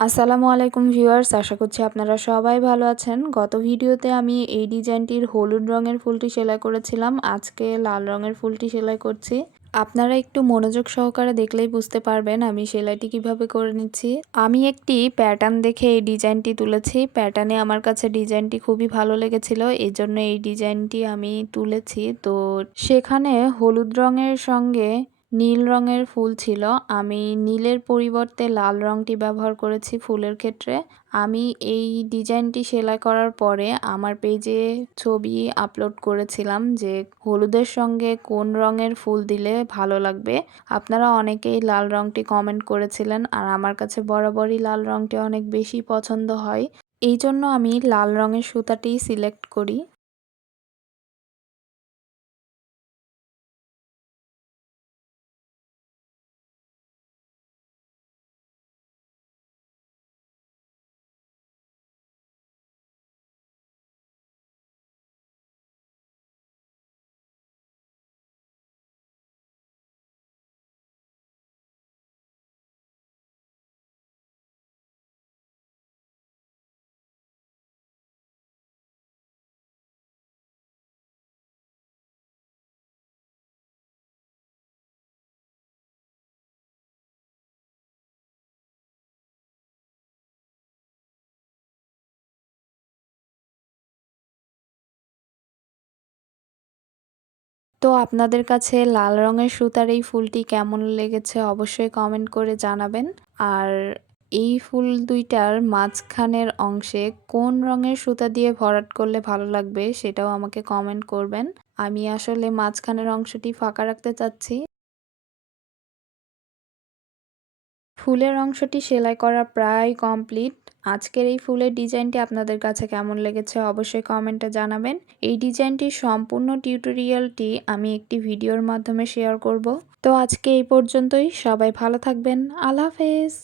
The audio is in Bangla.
আসসালামু আলাইকুম ভিউয়ার্স, আশা করছি আপনারা সবাই ভালো আছেন। গত ভিডিওতে আমি এই ডিজাইনটির হলুদ রঙের ফুলটি সেলাই করেছিলাম। আজকে লাল রঙের ফুলটি সেলাই করছি। আপনারা একটু মনোযোগ সহকারে দেখলেই বুঝতে পারবেন আমি সেলাইটি কিভাবে করে নিচ্ছি। আমি একটি প্যাটার্ন দেখে এই ডিজাইনটি তুলেছি। প্যাটার্নে আমার কাছে ডিজাইনটি খুবই ভালো লেগেছিল, এজন্য এই ডিজাইনটি আমি তুলেছি। তো সেখানে হলুদ রঙের সঙ্গে নীল রঙের ফুল ছিল। আমি নীলের পরিবর্তে লাল রংটি ব্যবহার করেছি ফুলের ক্ষেত্রে। আমি এই ডিজাইনটি সেলাই করার পরে আমার পেজে ছবি আপলোড করেছিলাম যে হলুদের সঙ্গে কোন রঙের ফুল দিলে ভালো লাগবে। আপনারা অনেকেই লাল রংটি কমেন্ট করেছিলেন, আর আমার কাছে বরাবরই লাল রংটি অনেক বেশি পছন্দ হয়। এই জন্য আমি লাল রঙের সুতাটি সিলেক্ট করি। তো আপনাদের কাছে লাল রঙের সুতার এই ফুলটি কেমন লেগেছে অবশ্যই কমেন্ট করে জানাবেন। আর এই ফুল দুইটার মাঝখানের অংশে কোন রঙের সুতা দিয়ে ভরাট করলে ভালো লাগবে সেটাও আমাকে কমেন্ট করবেন। আমি আসলে মাঝখানের অংশটি ফাঁকা রাখতে চাচ্ছি। ফুলের অংশটি সেলাই করা প্রায় কমপ্লিট। আজকের এই ফুলের ডিজাইনটি আপনাদের কাছে কেমন লেগেছে অবশ্যই কমেন্টে জানাবেন। এই ডিজাইনটির সম্পূর্ণ টিউটোরিয়ালটি আমি একটি ভিডিওর মাধ্যমে শেয়ার করব। তো আজকে এই পর্যন্তই, সবাই ভালো থাকবেন। আল্লাহ হাফেজ।